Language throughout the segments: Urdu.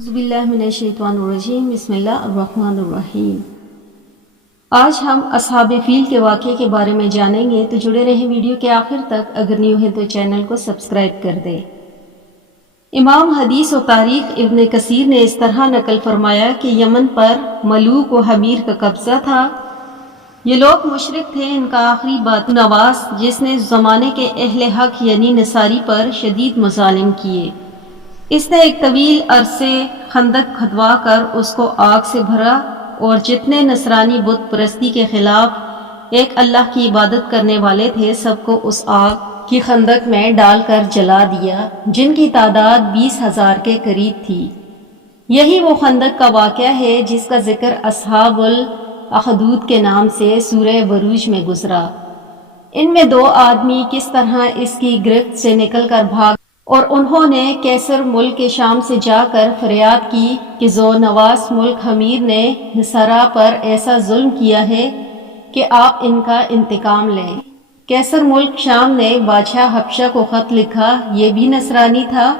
اعوذ باللہ من الشیطان الرجیم، بسم اللہ الرحمن الرحیم۔ آج ہم اصحاب فیل کے واقعے کے بارے میں جانیں گے، تو جڑے رہیں ویڈیو کے آخر تک۔ اگر نیو ہے تو چینل کو سبسکرائب کر دیں۔ امام حدیث و تاریخ ابن کثیر نے اس طرح نقل فرمایا کہ یمن پر ملوک و حمیر کا قبضہ تھا۔ یہ لوگ مشرک تھے۔ ان کا آخری بات نواس، جس نے زمانے کے اہل حق یعنی نصاری پر شدید مظالم کیے، اس نے ایک طویل عرصے خندق کھدوا کر اس کو آگ سے بھرا اور جتنے نصرانی بت پرستی کے خلاف ایک اللہ کی عبادت کرنے والے تھے، سب کو اس آگ کی خندق میں ڈال کر جلا دیا، جن کی تعداد 20,000 کے قریب تھی۔ یہی وہ خندق کا واقعہ ہے جس کا ذکر اصحاب الاخدود کے نام سے سورہ بروج میں گزرا۔ ان میں 2 آدمی کس طرح اس کی گرفت سے نکل کر بھاگ اور انہوں نے کیسر ملک کے شام سے جا کر فریاد کی کہ ذو نواس ملک حمیر نے نصارا پر ایسا ظلم کیا ہے کہ آپ ان کا انتقام لیں۔ کیسر ملک شام نے بادشاہ حبشہ کو خط لکھا، یہ بھی نصرانی تھا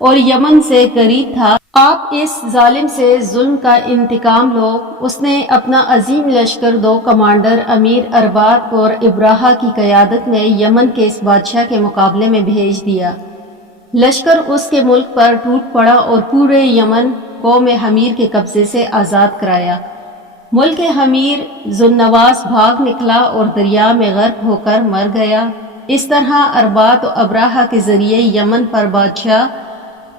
اور یمن سے قریب تھا، آپ اس ظالم سے ظلم کا انتقام لو۔ اس نے اپنا عظیم لشکر 2 کمانڈر امیر ارباد اور ابراہہ کی قیادت میں یمن کے اس بادشاہ کے مقابلے میں بھیج دیا۔ لشکر اس کے ملک پر ٹوٹ پڑا اور پورے یمن قوم حمیر کے قبضے سے آزاد کرایا۔ ملک حمیر ذو نواس بھاگ نکلا اور دریا میں غرق ہو کر مر گیا۔ اس طرح ارباد و ابراہہ کے ذریعے یمن پر بادشاہ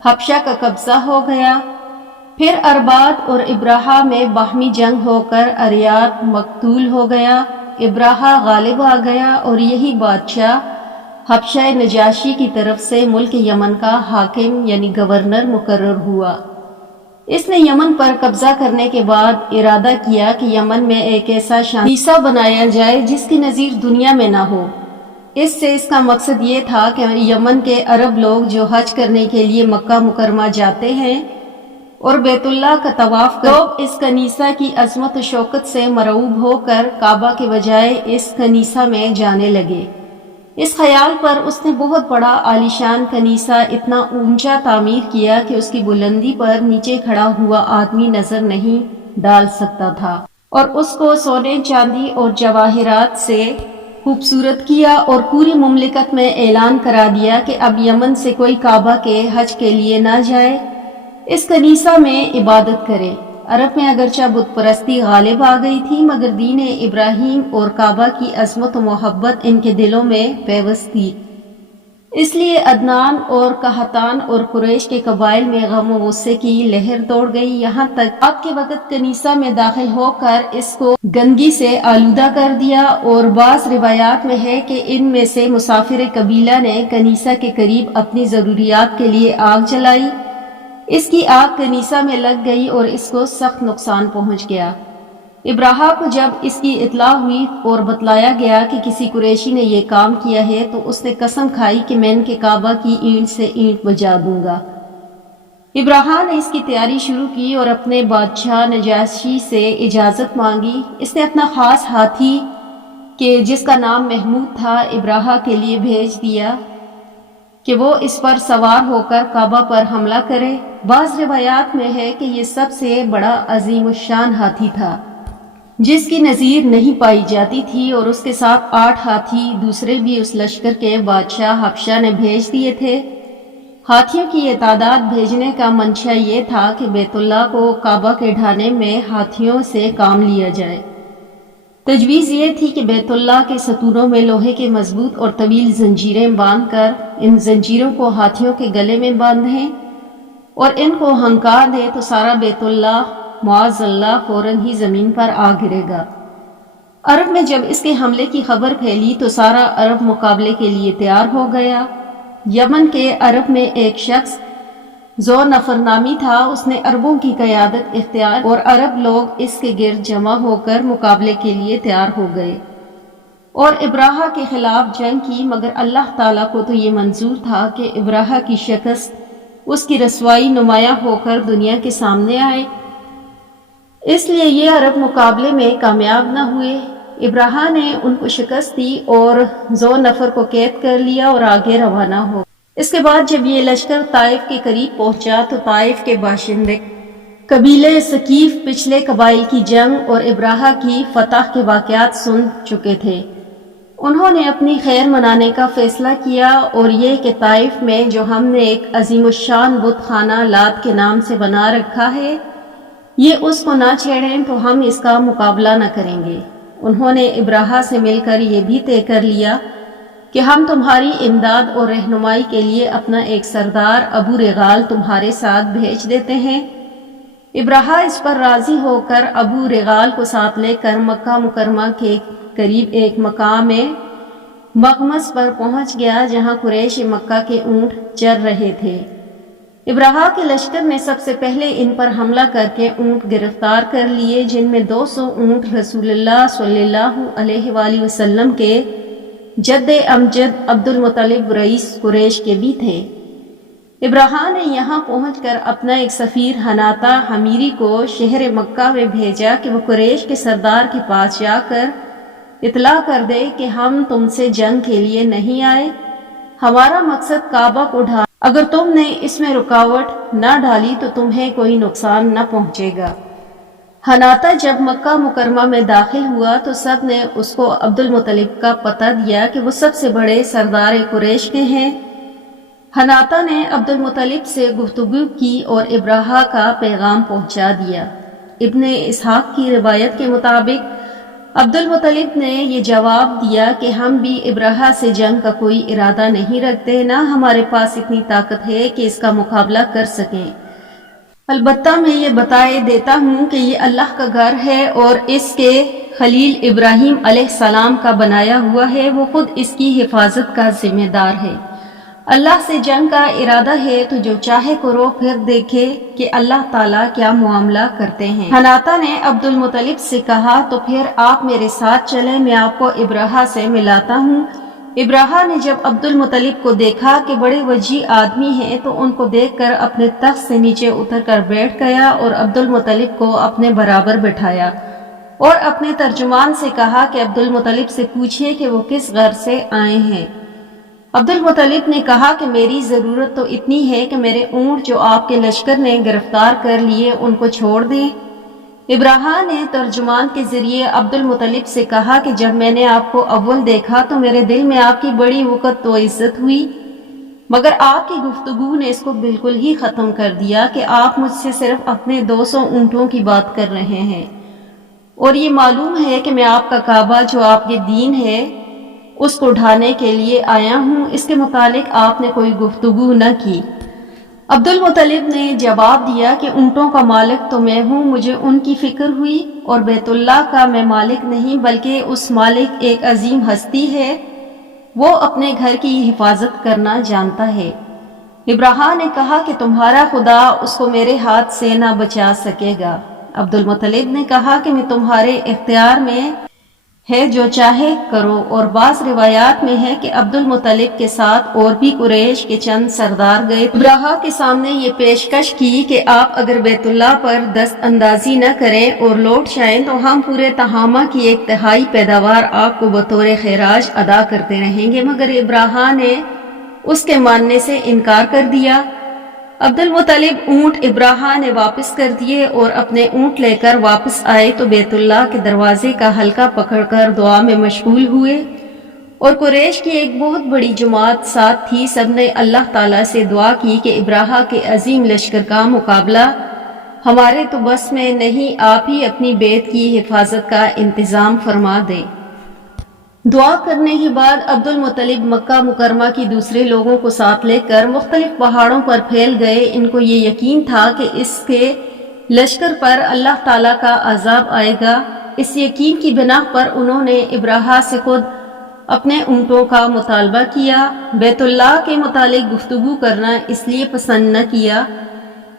حبشہ کا قبضہ ہو گیا۔ پھر ارباد اور ابراہہ میں باہمی جنگ ہو کر اریاد مقتول ہو گیا۔ ابراہہ غالب آ گیا اور یہی بادشاہ حبشہ نجاشی کی طرف سے ملک یمن کا حاکم یعنی گورنر مقرر ہوا۔ اس نے یمن پر قبضہ کرنے کے بعد ارادہ کیا کہ یمن میں ایک ایسا کنیسہ بنایا جائے جس کی نظیر دنیا میں نہ ہو۔ اس کا مقصد یہ تھا کہ یمن کے عرب لوگ جو حج کرنے کے لیے مکہ مکرمہ جاتے ہیں اور بیت اللہ کا طواف کرتے ہیں، لوگ اس کنیسہ کی عظمت و شوکت سے مرعوب ہو کر کعبہ کے بجائے اس کنیسہ میں جانے لگے۔ اس خیال پر اس نے بہت بڑا عالیشان کنیسہ اتنا اونچا تعمیر کیا کہ اس کی بلندی پر نیچے کھڑا ہوا آدمی نظر نہیں ڈال سکتا تھا، اور اس کو سونے چاندی اور جواہرات سے خوبصورت کیا اور پوری مملکت میں اعلان کرا دیا کہ اب یمن سے کوئی کعبہ کے حج کے لیے نہ جائے، اس کنیسہ میں عبادت کرے۔ عرب میں اگرچہ بت پرستی غالب آ گئی تھی، مگر دین ابراہیم اور کعبہ کی عظمت و محبت ان کے دلوں میں پیوست تھی۔ اس لیے عدنان اور قحطان اور قریش کے قبائل میں غم و غصے کی لہر دوڑ گئی، یہاں تک رات کے وقت کنیسہ میں داخل ہو کر اس کو گندگی سے آلودہ کر دیا، اور بعض روایات میں ہے کہ ان میں سے مسافر قبیلہ نے کنیسہ کے قریب اپنی ضروریات کے لیے آگ جلائی۔ اس کی آگ کنیسہ میں لگ گئی اور اس کو سخت نقصان پہنچ گیا۔ ابراہہ کو جب اس کی اطلاع ہوئی اور بتلایا گیا کہ کسی قریشی نے یہ کام کیا ہے، تو اس نے قسم کھائی کہ میں ان کے کعبہ کی اینٹ سے اینٹ بجا دوں گا۔ ابراہہ نے اس کی تیاری شروع کی اور اپنے بادشاہ نجاشی سے اجازت مانگی۔ اس نے اپنا خاص ہاتھی جس کا نام محمود تھا ابراہہ کے لیے بھیج دیا کہ وہ اس پر سوار ہو کر کعبہ پر حملہ کرے۔ بعض روایات میں ہے کہ یہ سب سے بڑا عظیم الشان ہاتھی تھا جس کی نظیر نہیں پائی جاتی تھی، اور اس کے ساتھ 8 ہاتھی دوسرے بھی اس لشکر کے بادشاہ حبشہ نے بھیج دیے تھے۔ ہاتھیوں کی یہ تعداد بھیجنے کا منشا یہ تھا کہ بیت اللہ کو کعبہ کے ڈھانے میں ہاتھیوں سے کام لیا جائے۔ تجویز یہ تھی کہ بیت اللہ کے ستونوں میں لوہے کے مضبوط اور طویل زنجیریں باندھ کر ان زنجیروں کو ہاتھیوں کے گلے میں باندھیں اور ان کو ہنکا دیں تو سارا بیت اللہ معاذ اللہ فوراً ہی زمین پر آ گرے گا۔ عرب میں جب اس کے حملے کی خبر پھیلی تو سارا عرب مقابلے کے لیے تیار ہو گیا۔ یمن کے عرب میں ایک شخص ذو نفر نامی تھا، اس نے عربوں کی قیادت اختیار اور عرب لوگ اس کے گرد جمع ہو کر مقابلے کے لیے تیار ہو گئے اور ابراہہ کے خلاف جنگ کی، مگر اللہ تعالیٰ کو تو یہ منظور تھا کہ ابراہہ کی شکست، اس کی رسوائی نمایاں ہو کر دنیا کے سامنے آئے، اس لیے یہ عرب مقابلے میں کامیاب نہ ہوئے۔ ابراہہ نے ان کو شکست دی اور ذو نفر کو قید کر لیا اور آگے روانہ ہو۔ اس کے بعد جب یہ لشکر طائف کے قریب پہنچا تو طائف کے باشندے قبیلے ثقیف پچھلے قبائل کی جنگ اور ابراہہ کی فتح کے واقعات سن چکے تھے۔ انہوں نے اپنی خیر منانے کا فیصلہ کیا اور یہ کہ طائف میں جو ہم نے ایک عظیم الشان بت خانہ لات کے نام سے بنا رکھا ہے، یہ اس کو نہ چھیڑیں تو ہم اس کا مقابلہ نہ کریں گے۔ انہوں نے ابراہہ سے مل کر یہ بھی طے کر لیا کہ ہم تمہاری امداد اور رہنمائی کے لیے اپنا ایک سردار ابو رغال تمہارے ساتھ بھیج دیتے ہیں۔ ابراہہ اس پر راضی ہو کر ابو رغال کو ساتھ لے کر مکہ مکرمہ کے قریب ایک مقام مغمس پر پہنچ گیا جہاں قریش مکہ کے اونٹ چر رہے تھے۔ ابراہہ کے لشکر نے سب سے پہلے ان پر حملہ کر کے اونٹ گرفتار کر لیے، جن میں 200 اونٹ رسول اللہ صلی اللہ علیہ وآلہ وسلم کے جد امجد عبد المطلب رئیس قریش کے بھی تھے۔ ابراہہ نے یہاں پہنچ کر اپنا ایک سفیر حناطہ حمیری کو شہر مکہ میں بھیجا کہ وہ قریش کے سردار کے پاس جا کر اطلاع کر دے کہ ہم تم سے جنگ کے لیے نہیں آئے، ہمارا مقصد کعبہ کو ڈھانا، اگر تم نے اس میں رکاوٹ نہ ڈالی تو تمہیں کوئی نقصان نہ پہنچے گا۔ حناطہ جب مکہ مکرمہ میں داخل ہوا تو سب نے اس کو عبد المطلب کا پتہ دیا کہ وہ سب سے بڑے سردار قریش کے ہیں۔ حناطہ نے عبد المطلب سے گفتگو کی اور ابراہہ کا پیغام پہنچا دیا۔ ابن اسحاق کی روایت کے مطابق عبد المطلب نے یہ جواب دیا کہ ہم بھی ابراہہ سے جنگ کا کوئی ارادہ نہیں رکھتے، نہ ہمارے پاس اتنی طاقت ہے کہ اس کا مقابلہ کر سکیں، البتہ میں یہ بتائے دیتا ہوں کہ یہ اللہ کا گھر ہے اور اس کے خلیل ابراہیم علیہ السلام کا بنایا ہوا ہے، وہ خود اس کی حفاظت کا ذمہ دار ہے۔ اللہ سے جنگ کا ارادہ ہے تو جو چاہے کرو، پھر دیکھے کہ اللہ تعالیٰ کیا معاملہ کرتے ہیں۔ حناطہ نے عبد المطلب سے کہا تو پھر آپ میرے ساتھ چلیں، میں آپ کو ابراہہ سے ملاتا ہوں۔ ابراہہ نے جب عبد المطلب کو دیکھا کہ بڑے وجیح آدمی ہیں تو ان کو دیکھ کر اپنے تخت سے نیچے اتر کر بیٹھ گیا اور عبد المطلب کو اپنے برابر بٹھایا اور اپنے ترجمان سے کہا کہ عبد المطلب سے پوچھئے کہ وہ کس غرض سے آئے ہیں۔ عبد المطلب نے کہا کہ میری ضرورت تو اتنی ہے کہ میرے اونٹ جو آپ کے لشکر نے گرفتار کر لیے ان کو چھوڑ دیں۔ ابراہہ نے ترجمان کے ذریعے عبد المطلب سے کہا کہ جب میں نے آپ کو اول دیکھا تو میرے دل میں آپ کی بڑی وقت و عزت ہوئی، مگر آپ کی گفتگو نے اس کو بالکل ہی ختم کر دیا کہ آپ مجھ سے صرف اپنے 200 اونٹوں کی بات کر رہے ہیں، اور یہ معلوم ہے کہ میں آپ کا کعبہ جو آپ کے دین ہے اس کو ڈھانے کے لیے آیا ہوں، اس کے متعلق آپ نے کوئی گفتگو نہ کی۔ عبد المطلب نے جواب دیا کہ اونٹوں کا مالک تو میں ہوں، مجھے ان کی فکر ہوئی، اور بیت اللہ کا میں مالک نہیں بلکہ اس مالک ایک عظیم ہستی ہے، وہ اپنے گھر کی حفاظت کرنا جانتا ہے۔ ابراہہ نے کہا کہ تمہارا خدا اس کو میرے ہاتھ سے نہ بچا سکے گا۔ عبد المطلب نے کہا کہ میں تمہارے اختیار میں ہے، جو چاہے کرو، اور بعض روایات میں ہے کہ عبد المطلب کے ساتھ اور بھی قریش کے چند سردار گئے۔ ابراہہ کے سامنے یہ پیشکش کی کہ آپ اگر بیت اللہ پر دست اندازی نہ کریں اور لوٹ جائیں تو ہم پورے تہامہ کی 1/3 پیداوار آپ کو بطور خراج ادا کرتے رہیں گے، مگر ابراہہ نے اس کے ماننے سے انکار کر دیا۔ عبد المطلب اونٹ ابراہہ نے واپس کر دیے اور اپنے اونٹ لے کر واپس آئے تو بیت اللہ کے دروازے کا حلقہ پکڑ کر دعا میں مشغول ہوئے، اور قریش کی ایک بہت بڑی جماعت ساتھ تھی۔ سب نے اللہ تعالیٰ سے دعا کی کہ ابراہہ کے عظیم لشکر کا مقابلہ ہمارے تو بس میں نہیں، آپ ہی اپنی بیت کی حفاظت کا انتظام فرما دیں۔ دعا کرنے کے بعد عبد المطلب مکہ مکرمہ کی دوسرے لوگوں کو ساتھ لے کر مختلف پہاڑوں پر پھیل گئے۔ ان کو یہ یقین تھا کہ اس کے لشکر پر اللہ تعالیٰ کا عذاب آئے گا۔ اس یقین کی بنا پر انہوں نے ابراہہ سے خود اپنے اونٹوں کا مطالبہ کیا۔ بیت اللہ کے متعلق گفتگو کرنا اس لیے پسند نہ کیا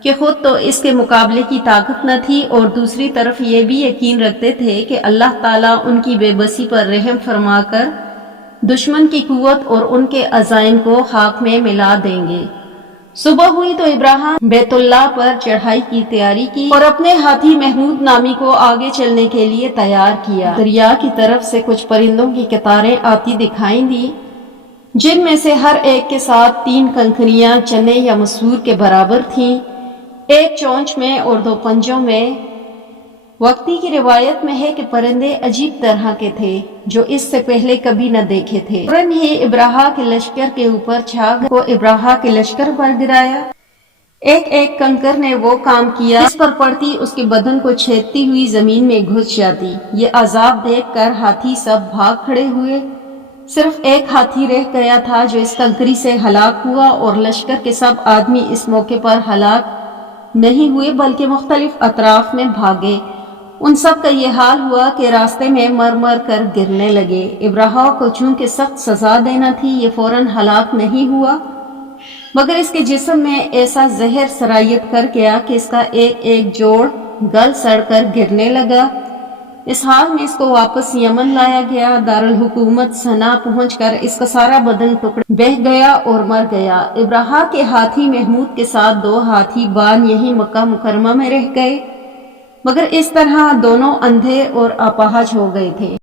کہ خود تو اس کے مقابلے کی طاقت نہ تھی، اور دوسری طرف یہ بھی یقین رکھتے تھے کہ اللہ تعالیٰ ان کی بے بسی پر رحم فرما کر دشمن کی قوت اور ان کے عزائم کو خاک میں ملا دیں گے۔ صبح ہوئی تو ابراہہ بیت اللہ پر چڑھائی کی تیاری کی اور اپنے ہاتھی محمود نامی کو آگے چلنے کے لیے تیار کیا۔ دریا کی طرف سے کچھ پرندوں کی قطاریں آتی دکھائی دی۔ جن میں سے ہر ایک کے ساتھ 3 کنکریاں چنے یا مسور کے برابر تھیں، ایک چونچ میں اور 2 پنجوں میں۔ وقتی کی روایت میں ہے کہ پرندے عجیب طرح کے تھے جو اس سے پہلے کبھی نہ دیکھے تھے۔ فوراً ہی ابراہا کے لشکر کے اوپر چھا گئے کو ابراہا کے لشکر پر گرایا۔ ایک ایک کنکر نے وہ کام کیا اس پر پڑتی اس کے بدن کو چھیدتی ہوئی زمین میں گھس جاتی۔ یہ عذاب دیکھ کر ہاتھی سب بھاگ کھڑے ہوئے۔ صرف ایک ہاتھی رہ گیا تھا جو اس کنکری سے ہلاک ہوا، اور لشکر کے سب آدمی اس موقع پر ہلاک نہیں ہوئے بلکہ مختلف اطراف میں بھاگے۔ ان سب کا یہ حال ہوا کہ راستے میں مر مر کر گرنے لگے۔ ابراہا کو چونکہ سخت سزا دینا تھی، یہ فوراً ہلاک نہیں ہوا، مگر اس کے جسم میں ایسا زہر سرایت کر گیا کہ اس کا ایک ایک جوڑ گل سڑ کر گرنے لگا۔ اس حال میں اس کو واپس یمن لایا گیا۔ دارالحکومت صنعا پہنچ کر اس کا سارا بدن ٹکڑے بہہ گیا اور مر گیا۔ ابراہا کے ہاتھی محمود کے ساتھ 2 ہاتھی بان یہیں مکہ مکرمہ میں رہ گئے، مگر اس طرح دونوں اندھے اور اپاہج ہو گئے تھے۔